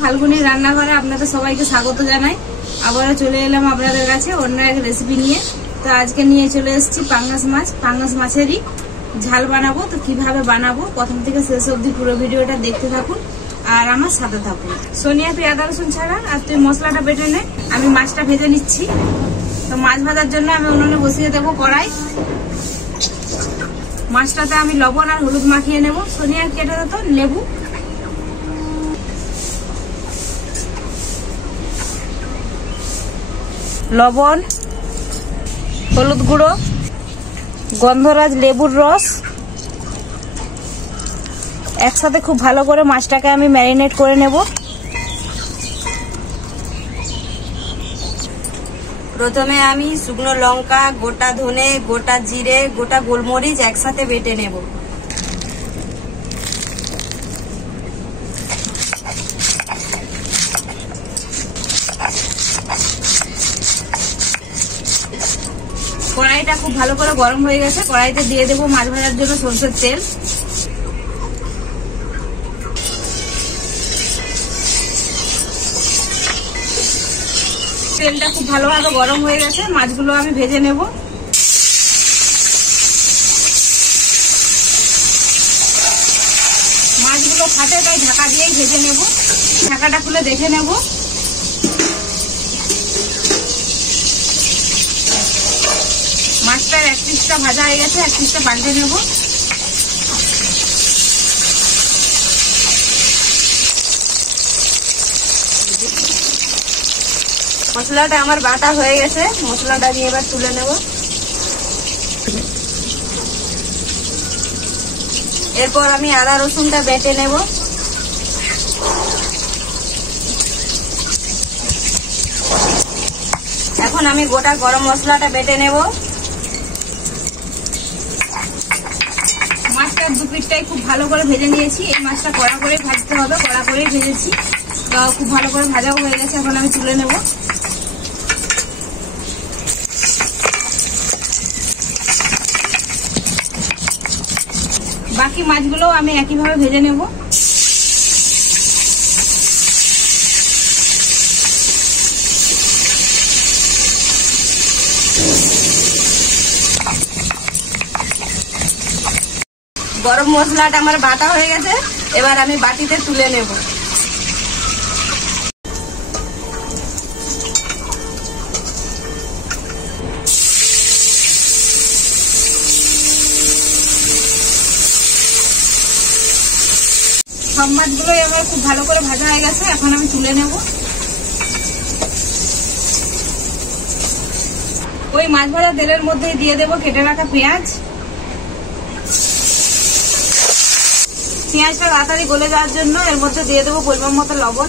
ফাল্গুনি রান্নাঘরে আপনাদের সবাইকে স্বাগত জানাই। আবারও চলে এলাম আপনাদের কাছে অন্য এক রেসিপি নিয়ে। তো আজকে নিয়ে চলে এসেছি পাঙ্গাস মাছ। পাঙ্গাস মাছেরই ঝাল বানাবো। তো কিভাবে বানাবো প্রথম থেকে শেষ অবধি পুরো ভিডিওটা দেখতে থাকুন আর আমার সাথে থাকুন। সোনিয়া তুই আদা রসুন ছাড়া আর তুই মশলাটা বেটে নে, আমি মাছটা ভেজে নিচ্ছি। তো মাছ ভাজার জন্য আমি উনুনে বসিয়ে দেবো কড়াই। মাছটাতে আমি লবণ আর হলুদ মাখিয়ে নেব। সোনিয়া কেটে দিত লেবু, লবণ, হলুদ গুঁড়ো, গন্ধরাজ লেবুর রস একসাথে খুব ভালো করে মাছটাকে আমি ম্যারিনেট করে নেব। প্রথমে আমি শুকনো লঙ্কা, গোটা ধনে, গোটা জিরে, গোটা গোলমরিচ একসাথে বেটে নেব। কড়াইটা খুব ভালো করে গরম হয়ে গেছে। কড়াইতে দিয়ে দেবো মাছ ভাজার জন্য সরষের তেল। তেলটা খুব ভালোভাবে গরম হয়ে গেছে, মাছগুলো আমি ভেজে নেব। মাছগুলো ফাটে তাই ঢাকা দিয়েই ভেজে নেব। ঢাকাটা খুলে দেখে নেব। মাছটার এক পিসটা ভাজা হয়ে গেছে, এক পিসটা পাল্টে নেব। মশলাটা আমার বাটা হয়ে গেছে, মশলাটা দিয়ে এবার তুলে নেব। এরপর আমি আদা রসুনটা বেটে নেব। এখন আমি গোটা গরম মশলাটা বেটে নেব। মাছটার দু পিঠটাই খুব ভালো করে ভেজে নিয়েছি। এই মাছটা কড়া করে ভাজতে হবে, কড়া করেই ভেজেছি। তো খুব ভালো করে ভাজাও হয়ে গেছে, এখন আমি তুলে নেব। বাকি মাছগুলো আমি একইভাবে ভেজে নেব। গরম মশলাটা আমার বাটা হয়ে গেছে, এবার আমি বাটিতে তুলে নেব। সব মাছগুলোই আমার খুব ভালো করে ভাজা হয়ে গেছে, এখন আমি তুলে নেব। ওই মাছ ভাজা তেলের মধ্যেই দিয়ে দেবো কেটে রাখা পেঁয়াজ। পেঁয়াজটা তাড়াতাড়ি গলে যাওয়ার জন্য এর মধ্যে দিয়ে দেবো পরিমাণ মতো লবণ।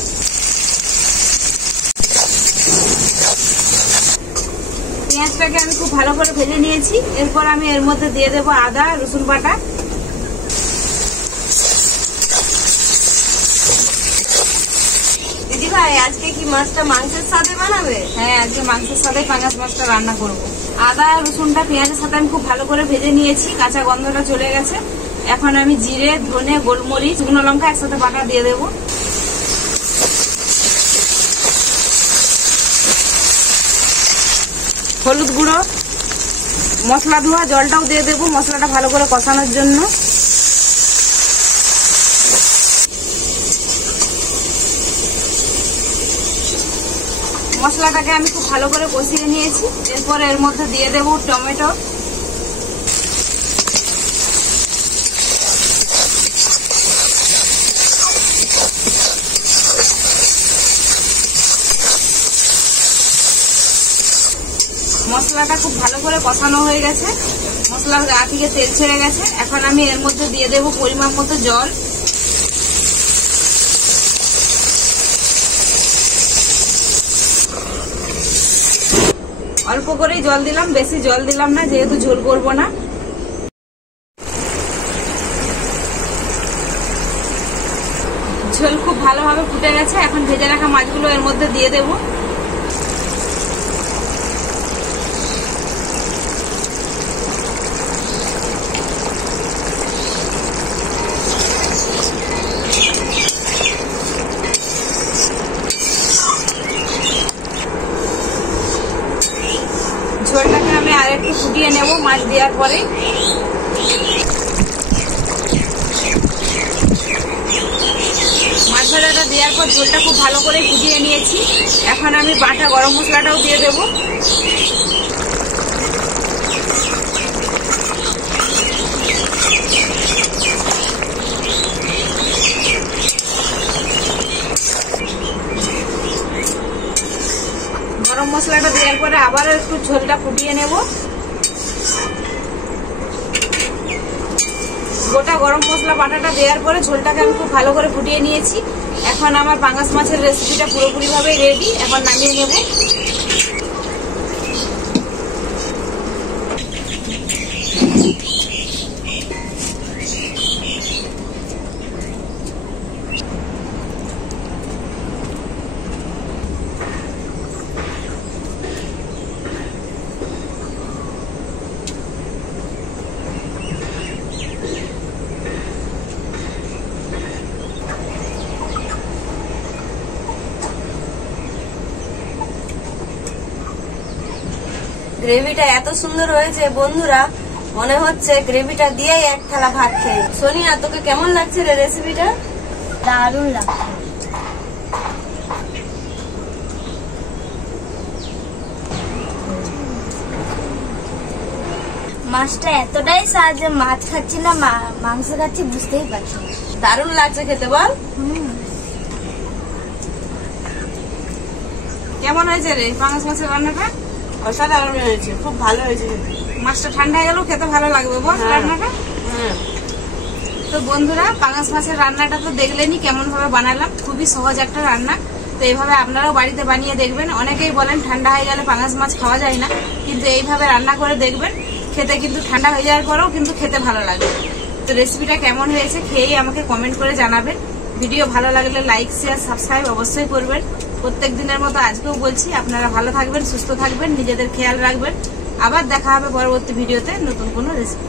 পেঁয়াজটাকে আমি খুব ভালো করে ভেজে নিয়েছি। এরপর আমি এর মধ্যে দিয়ে দেবো আদা রসুন বাটা। দিদি ভাই, আজকে কি মাছটা মাংসের সাথে বানাবে? হ্যাঁ, আজকে মাংসের সাথে পাঙ্গাস মাছটা রান্না করব। আদা রসুনটা পেঁয়াজের সাথে আমি খুব ভালো করে ভেজে নিয়েছি, কাঁচা গন্ধটা চলে গেছে। এখন আমি জিরে, ধনে, গোলমরিচ, শুকনো লঙ্কা একসাথে বাটা দিয়ে দেবো। হলুদ গুঁড়ো, মশলা ধোয়া জলটাও দিয়ে দেবো মশলাটা ভালো করে কষানোর জন্য। মশলাটাকে আমি খুব ভালো করে কষিয়ে নিয়েছি। এরপর এর মধ্যে দিয়ে দেবো টমেটো। মশলাটা খুব ভালো করে কষানো হয়ে গেছে, মশলার গা থেকে তেল ছেড়ে গেছে। এখন আমি এর মধ্যে দিয়ে দেবো পরিমাণ মতো জল। অল্প করেই জল দিলাম, বেশি জল দিলাম না, যেহেতু ঝোল করবো না। ঝোল খুব ভালোভাবে ফুটে গেছে, এখন ভেজে রাখা মাছগুলো এর মধ্যে দিয়ে দেবো। মাছ দেওয়ার পরে মাছ ভাজাটা দেওয়ার পর ঝোলটা খুব ভালো করে ফুটিয়ে নিয়েছি। এখন আমি বাটা গরম মশলাটাও দিয়ে দেবো। গরম মশলাটা দেওয়ার পরে আবারও একটু ঝোলটা ফুটিয়ে নেব। গোটা গরম মশলা বাটাটা দেওয়ার পরে ঝোলটাকে আমি খুব ভালো করে ফুটিয়ে নিয়েছি। এখন আমার পাঙ্গাস মাছের রেসিপিটা পুরোপুরি ভাবে রেডি। এখন নামিয়ে নেব। গ্রেভিটা এত সুন্দর হয়েছে বন্ধুরা, মনে হচ্ছে গ্রেভিটা দিয়েই এক থালা ভাত খেয়ে। সোনিয়া, তোকে কেমন লাগছে রে রেসিপিটা? দারুণ লাগছে। মাছটা এতটাই স্বাদ যে মাছ খাচ্ছি না মাংস খাচ্ছি বুঝতেই পারছি না। দারুণ লাগছে খেতে, বল। কেমন হয়েছে রে পাঙ্গাস মাছের রান্নাটা? অসাধারণ হয়েছে, খুব ভালো হয়েছে। মাছটা ঠান্ডা হয়ে গেলেও খেতে ভালো লাগবে বল রান্নাটা। তো বন্ধুরা, পাঙ্গাস মাছের রান্নাটা তো দেখলেনি কেমন ভাবে বানালাম। খুবই সহজ একটা রান্না। তো এইভাবে আপনারাও বাড়িতে বানিয়ে দেখবেন। অনেকেই বলেন ঠান্ডা হয়ে গেলে পাঙ্গাস মাছ খাওয়া যায় না, কিন্তু এইভাবে রান্না করে দেখবেন, খেতে কিন্তু ঠান্ডা হয়ে যাওয়ার পরেও কিন্তু খেতে ভালো লাগবে। তো রেসিপিটা কেমন হয়েছে খেয়েই আমাকে কমেন্ট করে জানাবেন। ভিডিও ভালো লাগলে লাইক, শেয়ার, সাবস্ক্রাইব অবশ্যই করবেন। প্রত্যেক দিনের মতো আজকেও বলছি, আপনারা ভালো থাকবেন, সুস্থ থাকবেন, নিজেদের খেয়াল রাখবেন। আবার দেখা হবে পরবর্তী ভিডিওতে নতুন কোনো রেসিপি।